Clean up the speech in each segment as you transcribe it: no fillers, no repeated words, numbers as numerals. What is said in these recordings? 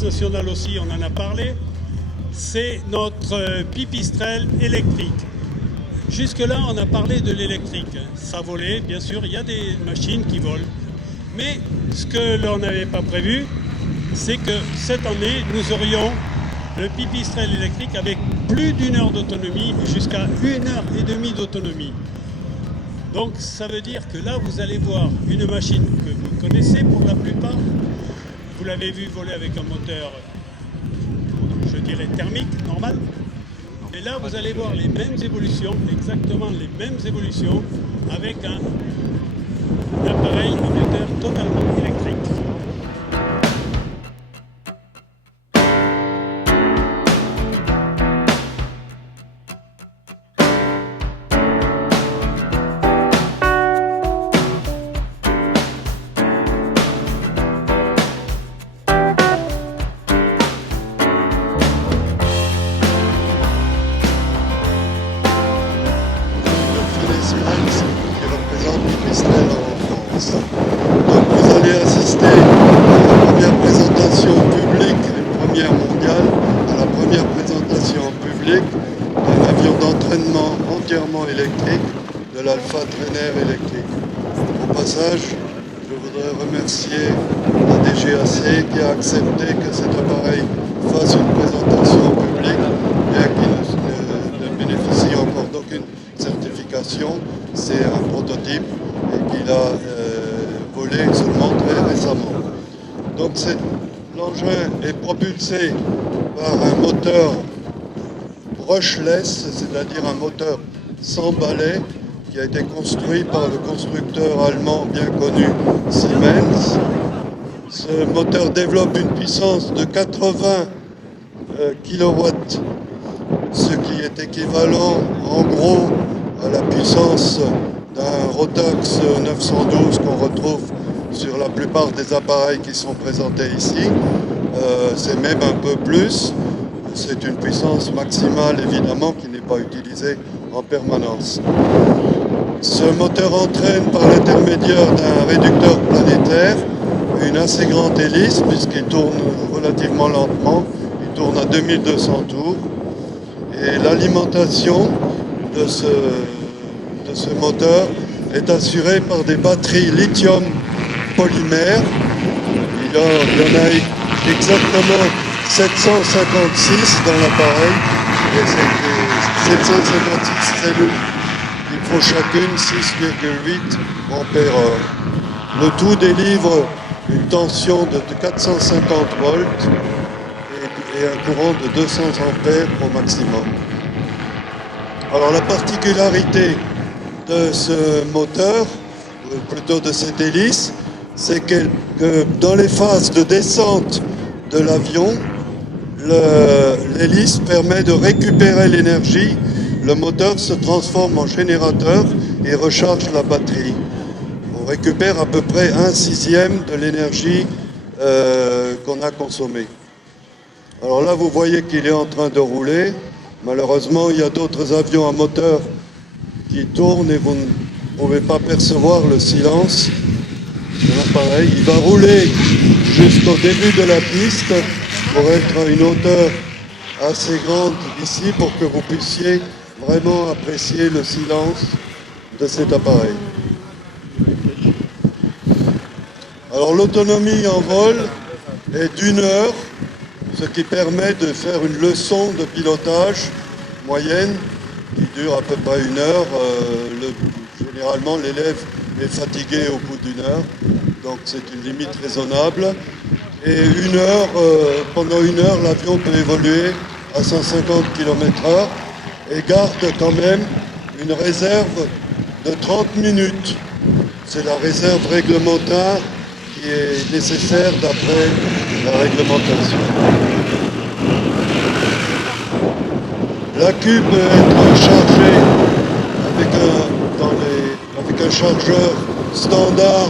référence nationale aussi, on en a parlé, c'est notre pipistrelle électrique. Jusque-là, on a parlé de l'électrique. Ça volait, bien sûr, il y a des machines qui volent. Mais ce que l'on n'avait pas prévu, c'est que cette année, nous aurions le pipistrelle électrique avec plus d'1 heure d'autonomie, jusqu'à 1h30 d'autonomie. Donc ça veut dire que là, vous allez voir une machine que vous connaissez pour la plupart. Vous l'avez vu voler avec un moteur, je dirais thermique, normal. Et là, vous allez voir les mêmes évolutions, exactement les mêmes évolutions, avec un appareil, un moteur totalement électrique. Qui représente Pipistrelle en France. Donc vous allez assister à la première présentation publique, une première mondiale, à la première présentation publique d'un avion d'entraînement entièrement électrique, de l'Alpha Trainer électrique. Au passage, je voudrais remercier la DGAC qui a accepté que cet appareil fasse une présentation publique, bien qu'il ne bénéficie encore d'aucune certification. C'est un prototype et qu'il a volé seulement très récemment. Donc l'engin est propulsé par un moteur brushless, c'est-à-dire un moteur sans balai, qui a été construit par le constructeur allemand bien connu Siemens. Ce moteur développe une puissance de 80 kW, ce qui est équivalent en gros à la puissance d'un Rotax 912 qu'on retrouve sur la plupart des appareils qui sont présentés ici. C'est même un peu plus. C'est une puissance maximale évidemment qui n'est pas utilisée en permanence. Ce moteur entraîne par l'intermédiaire d'un réducteur planétaire une assez grande hélice puisqu'il tourne relativement lentement. Il tourne à 2200 tours. Et l'alimentation de ce moteur est assurée par des batteries lithium polymère. Il y en a exactement 756 dans l'appareil. Et c'est 756 cellules. Il faut chacune 6,8 ampères-heure. Le tout délivre une tension de 450 volts et un courant de 200 ampères au maximum. Alors la particularité de ce moteur, ou plutôt de cette hélice, c'est que dans les phases de descente de l'avion, l'hélice permet de récupérer l'énergie. Le moteur se transforme en générateur et recharge la batterie. On récupère à peu près 1/6 de l'énergie qu'on a consommée. Alors là, vous voyez qu'il est en train de rouler. Malheureusement, il y a d'autres avions à moteur qui tournent et vous ne pouvez pas percevoir le silence de l'appareil. Il va rouler jusqu'au début de la piste pour être à une hauteur assez grande ici pour que vous puissiez vraiment apprécier le silence de cet appareil. Alors l'autonomie en vol est d'1 heure, ce qui permet de faire une leçon de pilotage moyenne qui dure à peu près 1 heure. Généralement, l'élève est fatigué au bout d'1 heure, donc c'est une limite raisonnable. Et 1 heure, pendant 1 heure, l'avion peut évoluer à 150 km/h et garde quand même une réserve de 30 minutes. C'est la réserve réglementaire qui est nécessaire d'après la réglementation. L'accu peut être chargé avec un chargeur standard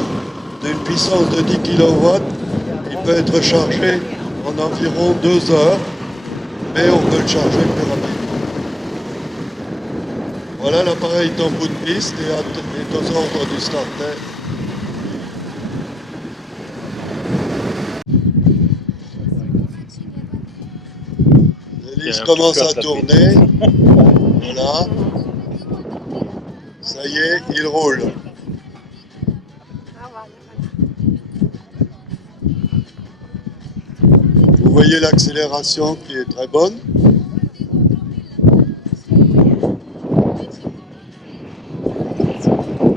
d'une puissance de 10 kW. Il peut être chargé en environ 2 heures, mais on peut le charger plus rapidement. Voilà, l'appareil est en bout de piste et est aux ordres du starter. l'hélice commence à tourner. Voilà. Ça y est, il roule. Vous voyez l'accélération qui est très bonne.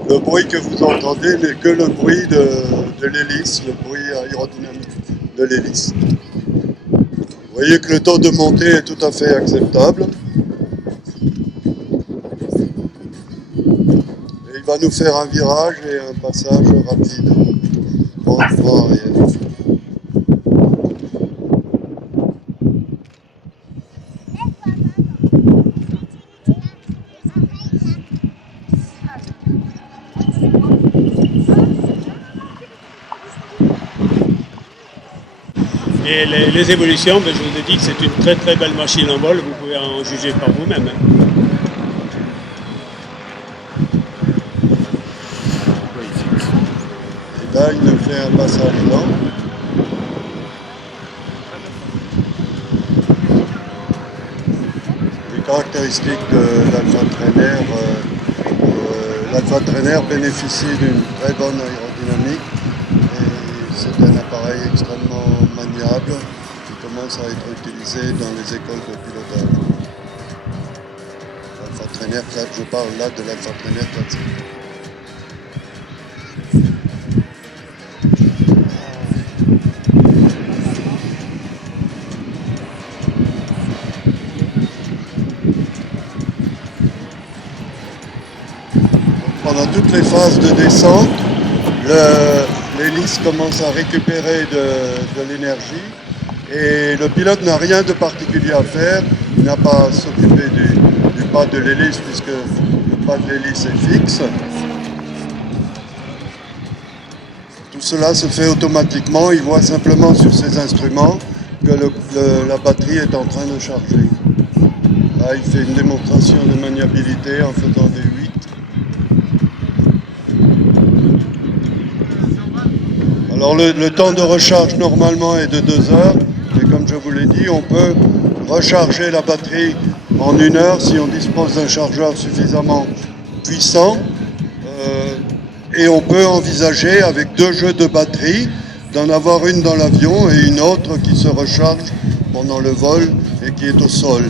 Le bruit que vous entendez n'est que le bruit de l'hélice, le bruit aérodynamique de l'hélice. Vous voyez que le temps de montée est tout à fait acceptable. Et il va nous faire un virage et un passage rapide. En avant arrière. Et les évolutions, ben, je vous ai dit que c'est une très très belle machine en vol, vous pouvez en juger par vous-même. Et là, il nous fait un passage lent. Les caractéristiques de l'Alpha Trainer bénéficie d'une très bonne aérodynamique. C'est un appareil extrêmement maniable qui commence à être utilisé dans les écoles de pilotage. L'Alpha Trainer 4, je parle là de l'Alpha Trainer 4. Pendant toutes les phases de descente, l'hélice commence à récupérer de l'énergie et le pilote n'a rien de particulier à faire. Il n'a pas à s'occuper du pas de l'hélice puisque le pas de l'hélice est fixe. Tout cela se fait automatiquement. Il voit simplement sur ses instruments que la batterie est en train de charger. Là, il fait une démonstration de maniabilité en faisant des 8. Alors le temps de recharge normalement est de 2 heures, mais comme je vous l'ai dit, on peut recharger la batterie en 1 heure si on dispose d'un chargeur suffisamment puissant. Et on peut envisager avec 2 jeux de batterie d'en avoir une dans l'avion et une autre qui se recharge pendant le vol et qui est au sol.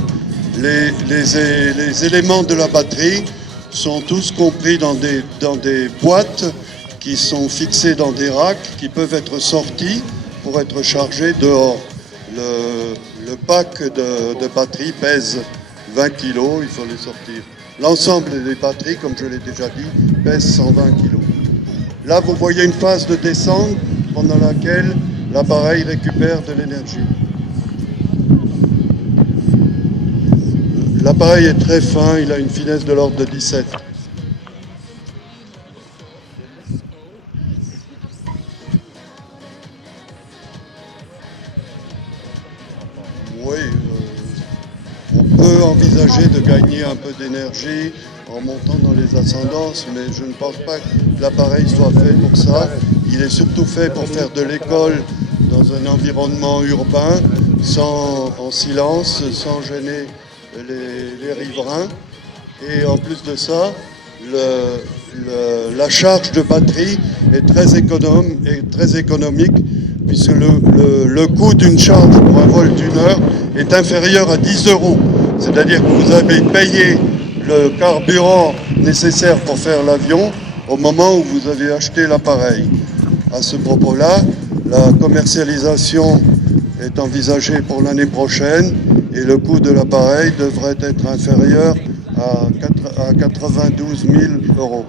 Les éléments de la batterie sont tous compris dans des boîtes qui sont fixés dans des racks qui peuvent être sortis pour être chargés dehors. Le pack de batteries pèse 20 kg, il faut les sortir. L'ensemble des batteries, comme je l'ai déjà dit, pèse 120 kg. Là, vous voyez une phase de descente pendant laquelle l'appareil récupère de l'énergie. L'appareil est très fin, il a une finesse de l'ordre de 17. Oui, on peut envisager de gagner un peu d'énergie en montant dans les ascendances, mais je ne pense pas que l'appareil soit fait pour ça. Il est surtout fait pour faire de l'école dans un environnement urbain, en silence, sans gêner les riverains. Et en plus de ça, la charge de batterie est très économe et très économique, puisque le coût d'une charge pour un vol d'1 heure est inférieur à 10 €. C'est-à-dire que vous avez payé le carburant nécessaire pour faire l'avion au moment où vous avez acheté l'appareil. À ce propos-là, la commercialisation est envisagée pour l'année prochaine et le coût de l'appareil devrait être inférieur à 92 000 €.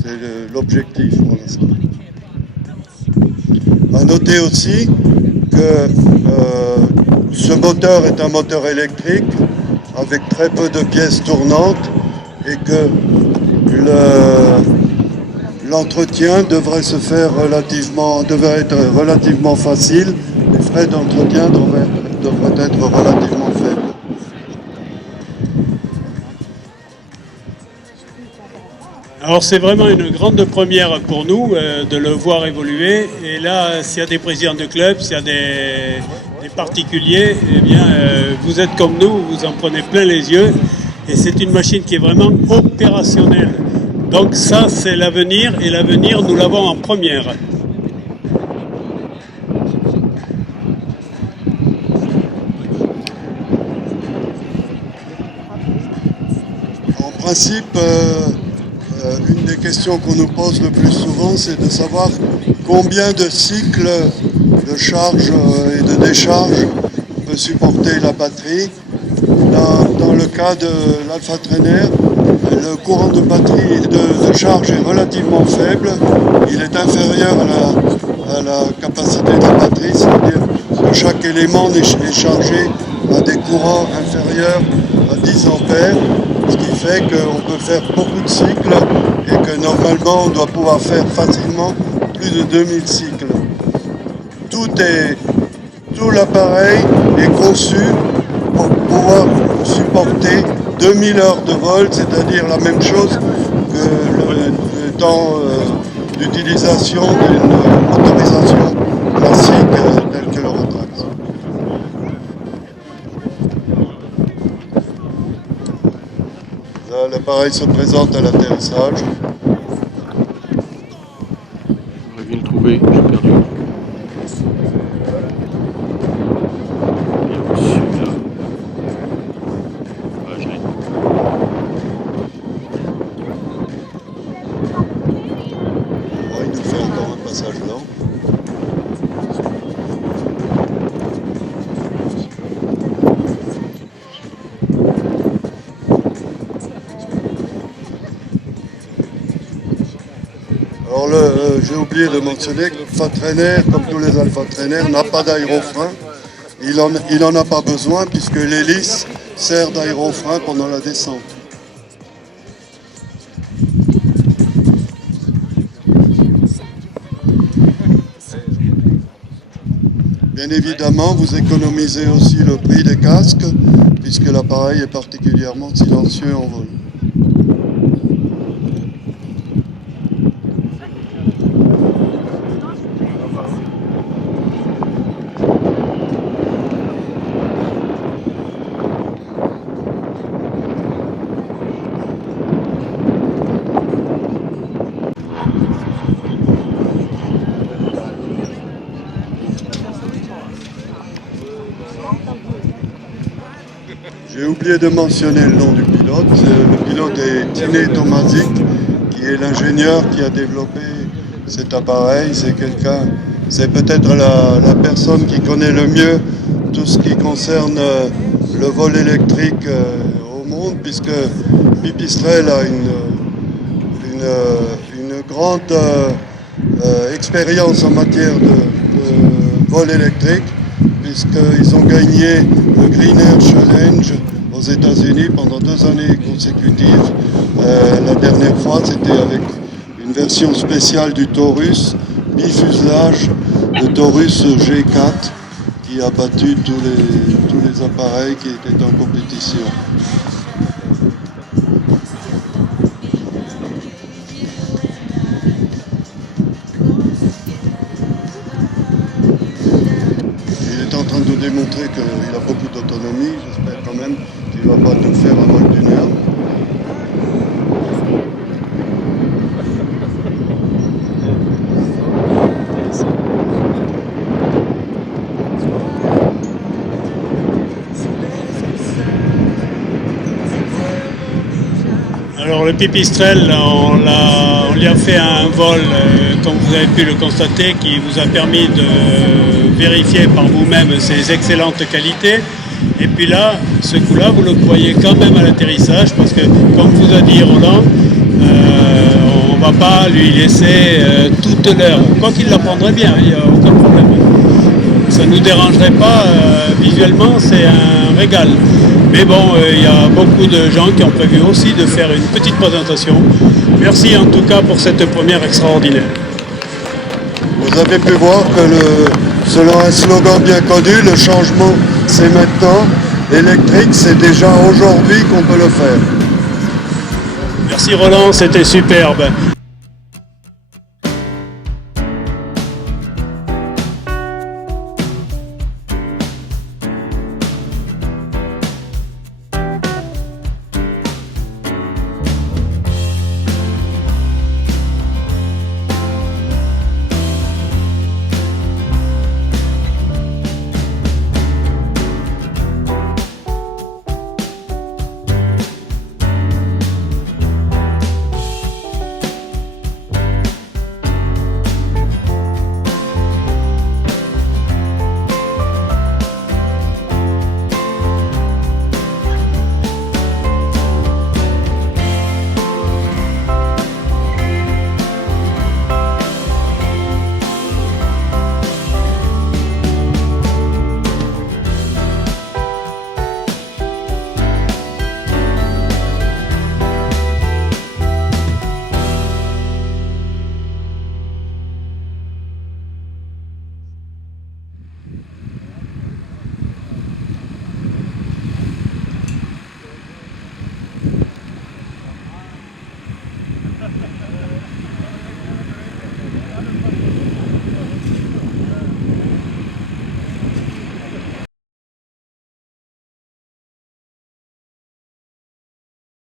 C'est l'objectif pour l'instant. À noter aussi que ce moteur est un moteur électrique avec très peu de pièces tournantes et que l'entretien devrait être relativement facile. Les frais d'entretien devraient être relativement faibles. Alors c'est vraiment une grande première pour nous de le voir évoluer. Et là, s'il y a des présidents de clubs, s'il y a des Les particuliers, eh bien, vous êtes comme nous, vous en prenez plein les yeux. Et c'est une machine qui est vraiment opérationnelle. Donc ça, c'est l'avenir. Et l'avenir, nous l'avons en première. En principe, une des questions qu'on nous pose le plus souvent, c'est de savoir combien de cycles de charge et de décharge peut supporter la batterie. Dans le cas de l'Alpha Trainer, le courant de batterie de charge est relativement faible. Il est inférieur à la capacité de la batterie, c'est-à-dire que chaque élément est chargé à des courants inférieurs à 10 ampères, ce qui fait qu'on peut faire beaucoup de cycles et que normalement on doit pouvoir faire facilement plus de 2000 cycles. Tout l'appareil est conçu pour pouvoir supporter 2000 heures de vol, c'est-à-dire la même chose que le temps d'utilisation d'une motorisation classique telle que le Rotax. Là, l'appareil se présente à l'atterrissage. On vient de le trouver, j'ai perdu. Il nous fait encore un passage lent. Alors j'ai oublié de mentionner que l'Alpha Trainer, comme tous les Alpha Trainer, n'a pas d'aérofrein. Il en a pas besoin puisque l'hélice sert d'aérofrein pendant la descente. Bien évidemment, vous économisez aussi le prix des casques puisque l'appareil est particulièrement silencieux en vol. J'ai oublié de mentionner le nom du pilote. Le pilote est Tiné Tomazic, qui est l'ingénieur qui a développé cet appareil. C'est peut-être la personne qui connaît le mieux tout ce qui concerne le vol électrique au monde, puisque Pipistrel a une grande expérience en matière de vol électrique, puisqu'ils ont gagné le Green Air Challenge aux États-Unis pendant 2 années consécutives. La dernière fois, c'était avec une version spéciale du Taurus, bifuselage, le Taurus G4, qui a battu tous les appareils qui étaient en compétition. En train de nous démontrer qu'il a beaucoup d'autonomie. J'espère quand même qu'il ne va pas nous faire un vol d'une heure. Alors le Pipistrel, on lui a fait un vol, comme vous avez pu le constater, qui vous a permis de vérifier par vous-même ses excellentes qualités. Et puis là, ce coup-là, vous le croyez quand même à l'atterrissage, parce que, comme vous a dit Roland, on ne va pas lui laisser toute l'heure. Quoi qu'il la prendrait bien, il n'y a aucun problème. Ça ne nous dérangerait pas, visuellement, c'est un régal. Mais bon, il y a beaucoup de gens qui ont prévu aussi de faire une petite présentation. Merci en tout cas pour cette première extraordinaire. Vous avez pu voir que selon un slogan bien connu, le changement c'est maintenant, l'électrique c'est déjà aujourd'hui qu'on peut le faire. Merci Roland, c'était superbe.